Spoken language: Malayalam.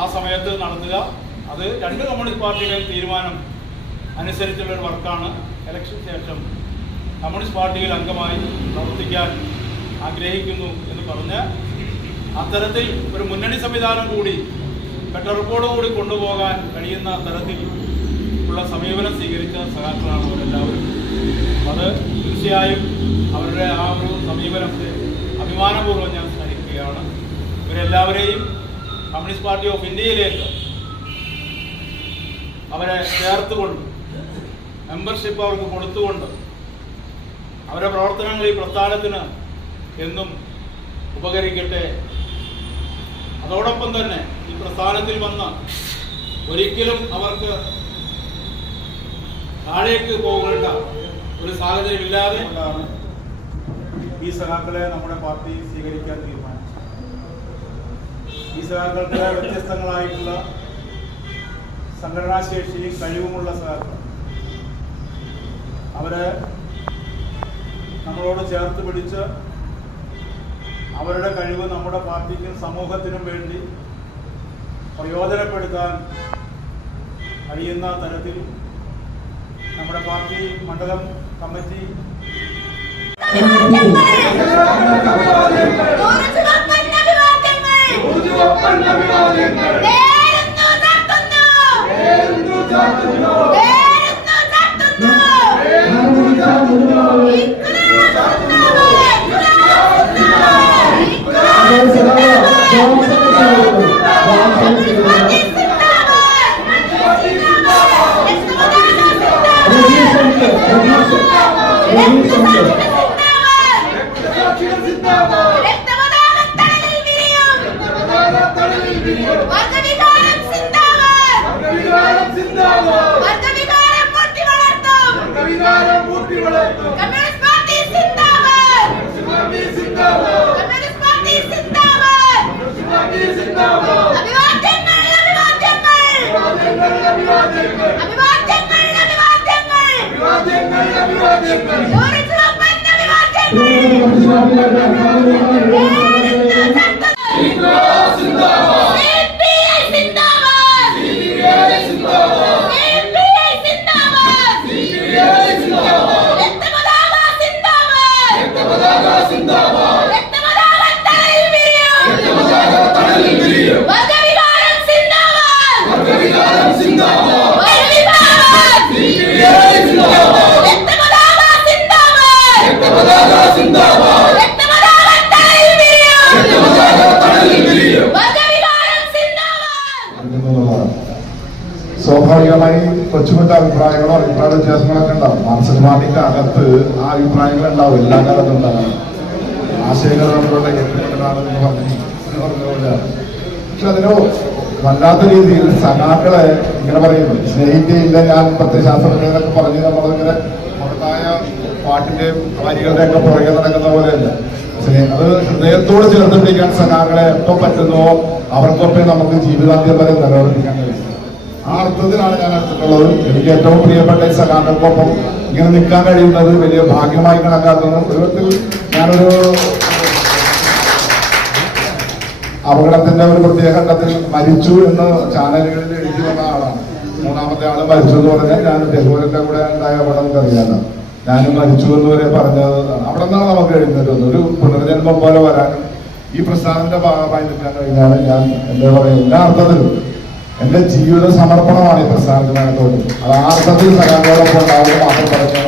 ആ സമയത്ത് നടത്തുക. അത് രണ്ട് കമ്മ്യൂണിസ്റ്റ് പാർട്ടികളുടെയും തീരുമാനം അനുസരിച്ചുള്ളൊരു വർക്കാണ്. ഇലക്ഷൻ ശേഷം കമ്മ്യൂണിസ്റ്റ് പാർട്ടിയിൽ അംഗമായി പ്രവർത്തിക്കാൻ ആഗ്രഹിക്കുന്നു എന്ന് പറഞ്ഞ് അത്തരത്തിൽ ഒരു മുന്നണി സംവിധാനം കൂടി കെട്ടുറപ്പോടുകൂടി കൊണ്ടുപോകാൻ കഴിയുന്ന തരത്തിൽ ഉള്ള സമീപനം സ്വീകരിച്ച സഖാക്കളാണ് അവരെല്ലാവരും. അത് തീർച്ചയായും അവരുടെ ആ ഒരു സമീപനത്തെ അഭിമാനപൂർവ്വം ഞാൻ സ്മരിക്കുകയാണ്. ഇവരെല്ലാവരെയും കമ്മ്യൂണിസ്റ്റ് പാർട്ടി ഓഫ് ഇന്ത്യയിലേക്ക് അവരെ ചേർത്തുകൊണ്ട് മെമ്പർഷിപ്പ് അവർക്ക് കൊടുത്തുകൊണ്ട് അവരുടെ പ്രവർത്തനങ്ങൾ ഈ പ്രസ്ഥാനത്തിന് എന്നും ഉപകരിക്കട്ടെ. അതോടൊപ്പം തന്നെ ഈ പ്രസ്ഥാനത്തിൽ വന്ന് ഒരിക്കലും അവർക്ക് താഴേക്ക് പോകേണ്ട ഒരു സാഹചര്യമില്ലാതെ ഈ സഖാക്കളെ നമ്മുടെ പാർട്ടി സ്വീകരിക്കാൻ തീരുമാനിച്ചു. ഈ സഖാക്കൾക്ക് വ്യത്യസ്തങ്ങളായിട്ടുള്ള സംഘടനാശേഷിയും കഴിവുമുള്ള സഖാക്കൾ അവരെ നമ്മളോട് ചേർത്ത് പിടിച്ച് അവരുടെ കഴിവ് നമ്മുടെ പാർട്ടിക്കും സമൂഹത്തിനും വേണ്ടി പ്രയോജനപ്പെടുത്താൻ കഴിയുന്ന തരത്തിൽ നമ്മുടെ പാർട്ടി മണ്ഡലം കമ്മിറ്റി സ്വാഭാവികമായി കൊച്ചുകൊച്ച അഭിപ്രായങ്ങളോ അഭിപ്രായ വ്യത്യാസങ്ങളൊക്കെ ഉണ്ടാവും. മാർക്സിസ്റ്റ് പാർട്ടിക്ക് അകത്ത് ആ അഭിപ്രായങ്ങൾ ഉണ്ടാവും, എല്ലാ കാലത്തും ഉണ്ടാകും. ആശയങ്ങൾ നമ്മളുടെ ഏറ്റുമുട്ടലാണെന്ന് പറഞ്ഞ പക്ഷെ അതിനോ വല്ലാത്ത രീതിയിൽ സഖാക്കളെ ഇങ്ങനെ പറയുന്നു, സ്നേഹിക്കയില്ല ഞാൻ പ്രത്യയശാസ്ത്രജ്ഞ എന്നൊക്കെ പറഞ്ഞ് നമ്മളിങ്ങനെ പുറത്തായ പാട്ടിന്റെ വരികളുടെ ഒക്കെ പുറകെ നടക്കുന്ന പോലെയല്ല. അത് ഹൃദയത്തോട് ചേർത്ത് പിടിക്കാൻ സഖാക്കളെ എപ്പോൾ പറ്റുന്നുവോ അവർക്കൊപ്പം നമുക്ക് ജീവിതാന്ത്യം വരെ നിലനിർത്തിക്കാൻ കഴിയും. ആ അർത്ഥത്തിലാണ് ഞാൻ എടുത്തിട്ടുള്ളത്. എനിക്ക് ഏറ്റവും പ്രിയപ്പെട്ട ഈ സഖാക്കൾക്കൊപ്പം ഇങ്ങനെ നിൽക്കാൻ കഴിയുന്നത് വലിയ ഭാഗ്യമായി കണക്കാക്കുന്നു. ഒരു വിധത്തിൽ ഞാനൊരു അപകടത്തിന്റെ ഒരു പ്രത്യേക ഘട്ടത്തിൽ മരിച്ചു എന്ന് ചാനലുകളിൽ എഴുതി വന്ന ആളാണ്. മൂന്നാമത്തെ ആള് മരിച്ചു എന്ന് പറഞ്ഞാൽ ഞാൻ ഡെഹൂരിന്റെ കൂടെ ഉണ്ടായ അപകടം അറിയാലോ, ഞാനും മരിച്ചു എന്ന് വരെ പറഞ്ഞത്. അവിടെ നിന്നാണ് നമുക്ക് എഴുതുന്നത്. ഒരു പുനർജന്മം പോലെ വരാനും ഈ പ്രസ്ഥാനത്തിന്റെ ഭാഗമായി നിൽക്കാൻ കഴിഞ്ഞാൽ ഞാൻ എന്താ പറയുക, എല്ലാ അർത്ഥത്തിലും എന്റെ ജീവിത സമർപ്പണമാണ് ഈ പ്രസ്ഥാനത്തിനകത്തോട്. അത് ആ അർത്ഥത്തിൽ സഖാക്കളോടൊപ്പം ഉണ്ടാവുക മാത്രം പറഞ്ഞു.